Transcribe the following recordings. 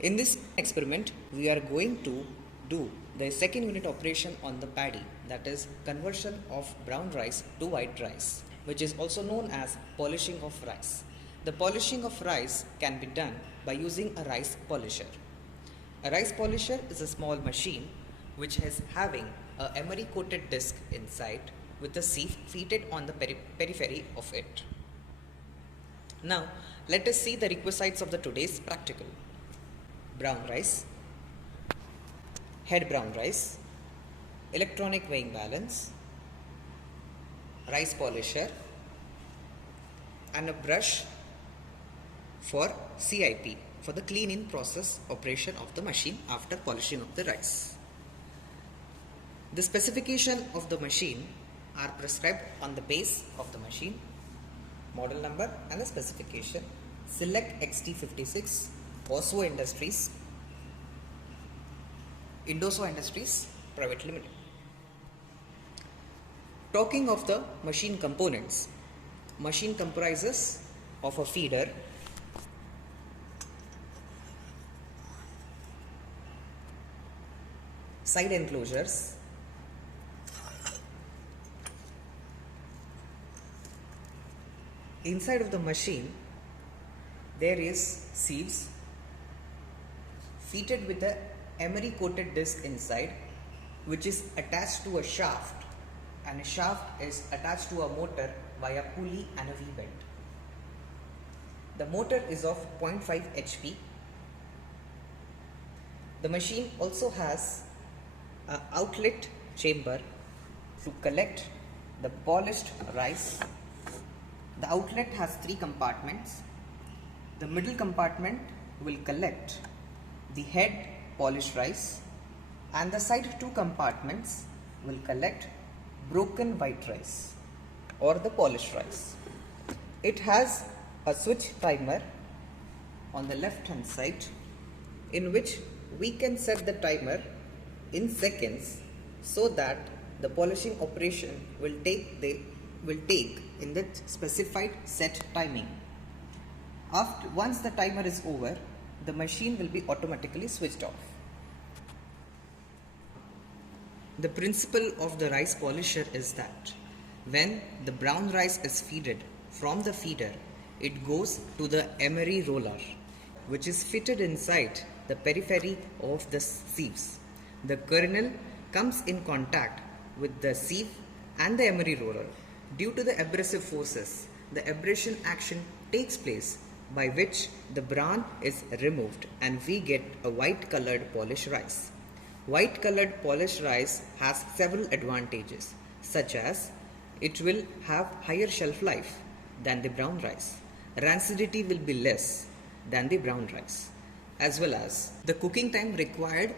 In this experiment, we are going to do the second unit operation on the paddy, that is conversion of brown rice to white rice, which is also known as polishing of rice. The polishing of rice can be done by using a rice polisher. A rice polisher is a small machine which is having a emery coated disc inside with a sieve fitted on the periphery of it. Now, let us see the requisites of the today's practical. Brown rice, head brown rice, electronic weighing balance, rice polisher, and a brush for CIP, for the clean in process operation of the machine after polishing of the rice. The specification of the machine are prescribed on the base of the machine, model number and the specification. Select XT56, Indoso Industries Private Limited. Talking of the machine components, machine comprises of a feeder, side enclosures, inside of the machine there is sieves fitted with a emery coated disc inside, which is attached to a shaft, and a shaft is attached to a motor via pulley and a V-belt. The motor is of 0.5 HP. The machine also has an outlet chamber to collect the polished rice. The outlet has 3 compartments. The middle compartment will collect the head polished rice, and the side 2 compartments will collect broken white rice or the polished rice. It has a switch timer on the left hand side, in which we can set the timer in seconds so that the polishing operation will take in the specified set timing. Once the timer is over, the machine will be automatically switched off. The principle of the rice polisher is that when the brown rice is feeded from the feeder, it goes to the emery roller, which is fitted inside the periphery of the sieves. The kernel comes in contact with the sieve and the emery roller. Due to the abrasive forces, the abrasion action takes place, by which the bran is removed and we get a white colored polished rice. White colored polished rice has several advantages, such as it will have higher shelf life than the brown rice. Rancidity will be less than the brown rice, as well as the cooking time required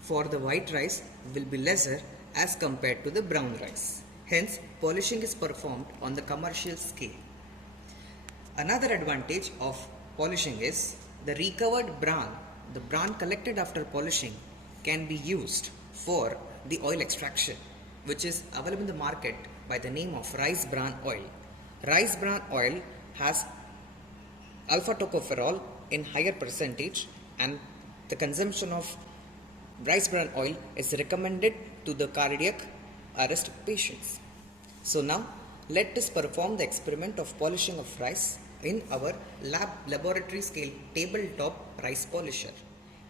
for the white rice will be lesser as compared to the brown rice. Hence, polishing is performed on the commercial scale. Another advantage of polishing is the recovered bran. The bran collected after polishing can be used for the oil extraction, which is available in the market by the name of rice bran oil. Rice bran oil has alpha tocopherol in higher percentage, and the consumption of rice bran oil is recommended to the cardiac arrest patients. So now let us perform the experiment of polishing of rice in our laboratory scale tabletop rice polisher.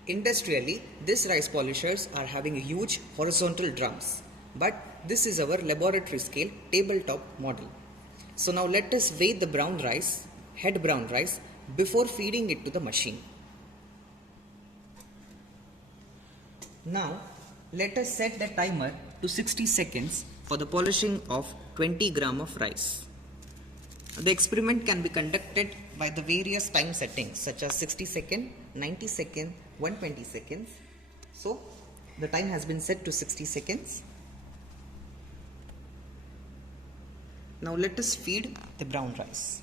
Industrially, these rice polishers are having huge horizontal drums, but this is our laboratory scale tabletop model. So now let us weigh the brown rice, head brown rice, before feeding it to the machine. Now let us set the timer to 60 seconds for the polishing of 20 gram of rice. The experiment can be conducted by the various time settings such as 60 seconds, 90 seconds, 120 seconds. So the time has been set to 60 seconds. Now let us feed the brown rice.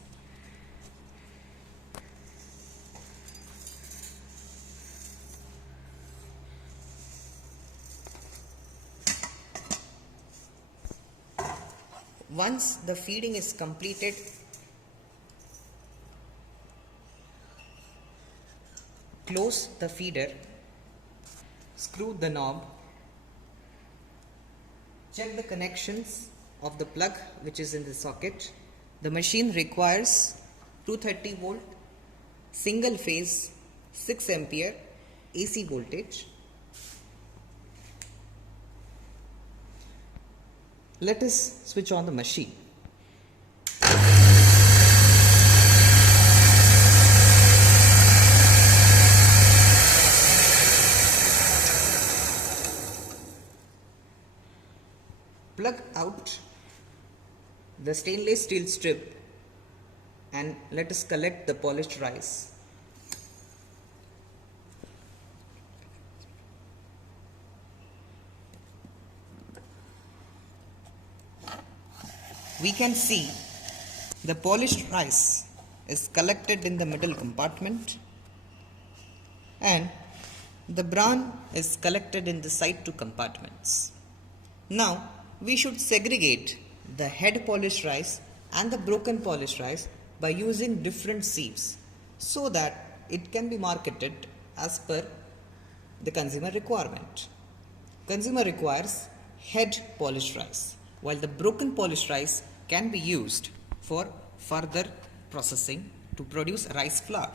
Once the feeding is completed, close the feeder, screw the knob, check the connections of the plug which is in the socket. The machine requires 230 volt, single phase, 6 ampere AC voltage. Let us switch on the machine. Plug out the stainless steel strip and let us collect the polished rice. We can see the polished rice is collected in the middle compartment and the bran is collected in the side two compartments. Now we should segregate the head polished rice and the broken polished rice by using different sieves so that it can be marketed as per the consumer requirement. Consumer requires head polished rice, while the broken polished rice can be used for further processing to produce rice flour.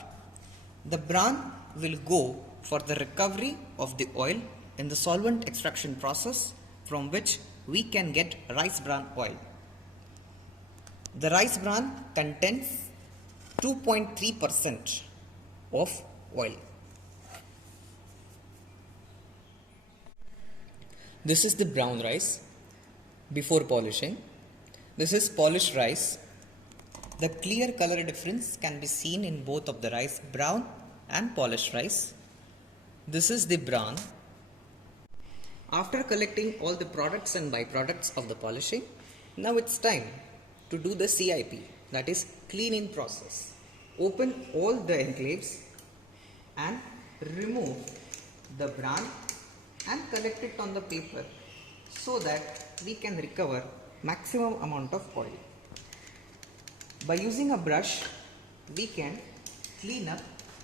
The bran will go for the recovery of the oil in the solvent extraction process, from which we can get rice bran oil. The rice bran contains 2.3% of oil. This is the brown rice before polishing. This is polished rice. The clear color difference can be seen in both of the rice, brown and polished rice. This is the bran. After collecting all the products and byproducts of the polishing, now it's time to do the CIP, that is clean-in process. Open all the enclaves and remove the bran and collect it on the paper so that we can recover maximum amount of oil. By using a brush, we can clean up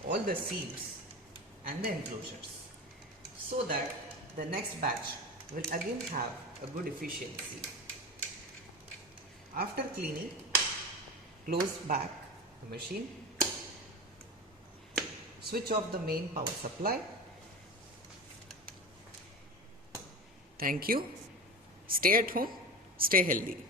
all the sieves and the enclosures so that the next batch will again have a good efficiency. After cleaning, close back the machine, switch off the main power supply. Thank you. Stay at home, stay healthy.